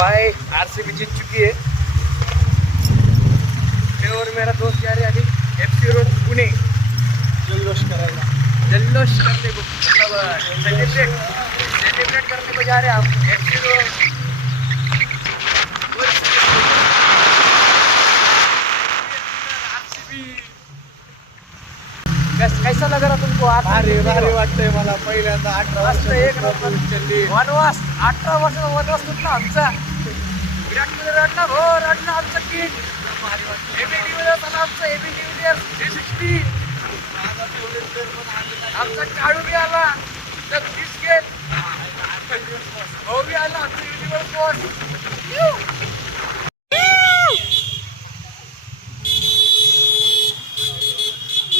भाई आरसीबी जीत चुकी है। मैं और मेरा दोस्त जा रहे हैं अभी एफसी रोड पुणे जल्लोष कराएगा, जल्लोष करने को मतलब सेलिब्रेट करने को जा रहे हैं हम एफसी रोड। कैसा लग रहा तुमको? भारी वाटतंय मला पहिल्यांदा 18 वर्ष एक वनवास 18 वर्षाचा वनवास तुटला आमचा. विराटमध्ये रडला हो, रडला आमचा किट. एबीटी मध्ये झाला आमचा एबीटी मध्ये 360. आमचा काळू बी आला तर 30 गेट हो बी आला आमचा युनिवर्स बॉस.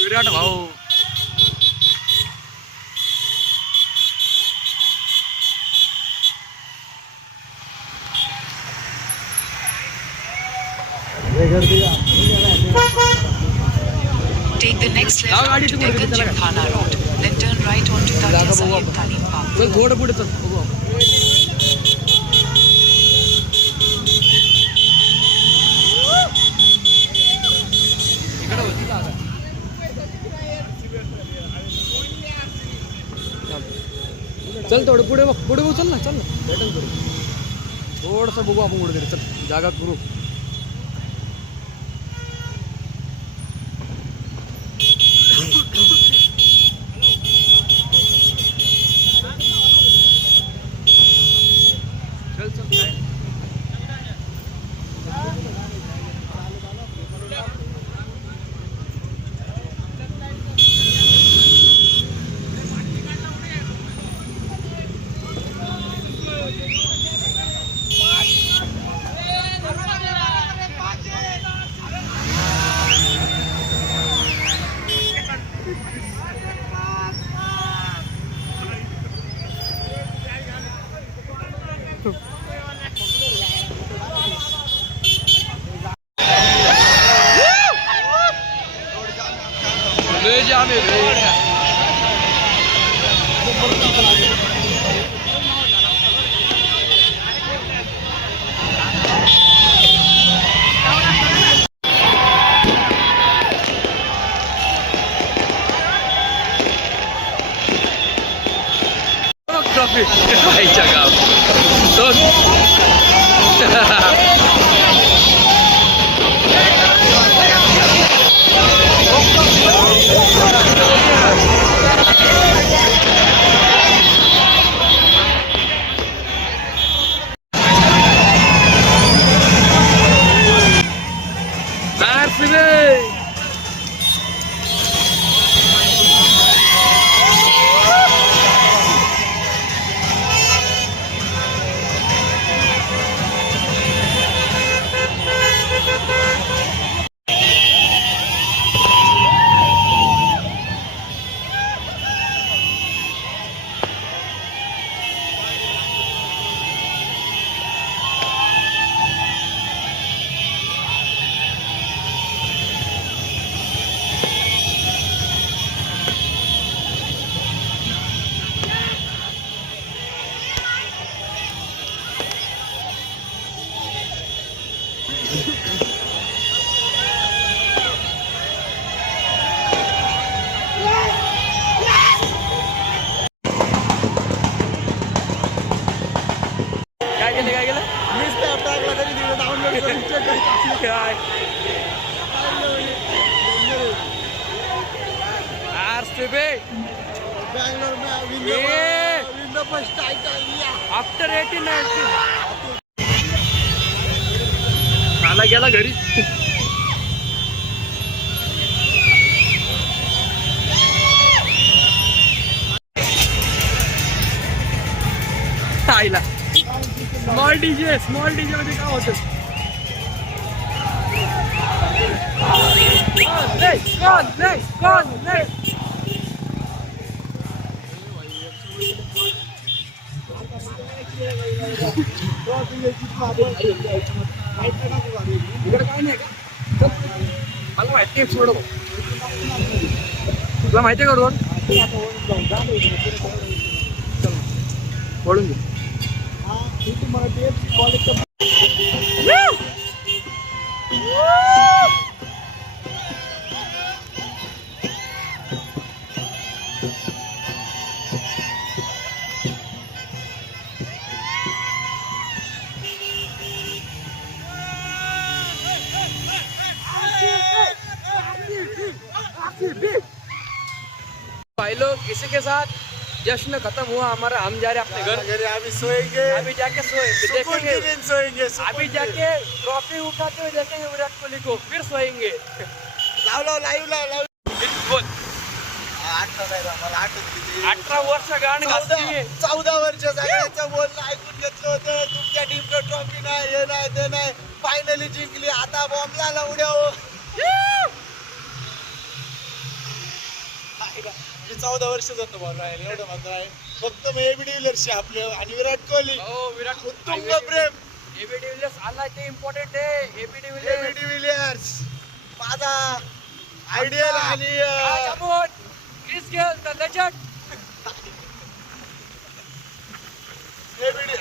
विराट भाऊ Take the next left onto Deccan Gymkhana Road, then turn right onto Tatya Sahib Talim Park. चल थोडं पुढे चल बघू. चल थोडं पुढे बघ, पुढे बघू. चल ना भेटल करू थोडंसं बघू आपण कुठे तरी. चल जागा करू. चल चल काय ले जाने रे. ट्रॉफी आईच्या गाव दोन. काय केलं काय आरसीबी आफ्टर 18 आला गेला घरी. आईला स्मॉल डीजे मध्ये काय होतं? इकडे काय नाही का? मला माहिती आहे. सोड तुला माहिती आहे का रोड? पळून घे. भाई लोग इसी के साथ जश्न खत्म हुआ हमारा। हम जा रहे हैं अपने घर। घरी आम्ही सोएंगे, अभी जाके सुकून की देखेंगे, नींद सोएंगे, अभी जाके ट्रॉफी उठाते हुए देखेंगे विराट कोहली को, फिर सोएंगे। लाव बोल, आठवत आहे मला आठवत किती 18 वर्ष गाण घातली 14 वर्ष सगळ्यांचं बोलणं ऐकून घेतलं होतं. तुमच्या टीमकडे ट्रॉफी नाही, हे नाही ते नाही, फायनली जिंकली. आता बॉम्बला उड्या हो. 14 वर्ष जातो बॉल राहील एवढं मात्र आहे. फक्त मी एबी डिव्हिलियर्सचे आपलं आणि विराट कोहली हो विराट उत्तुंग प्रेम. एबी डिव्हिलियर्स आला ते इम्पॉर्टंट आहे. एबी एबी डिव्हिलियर्स डिव्हिलियर्स माझा आयडियल आणि Chris Gayle the legend. AB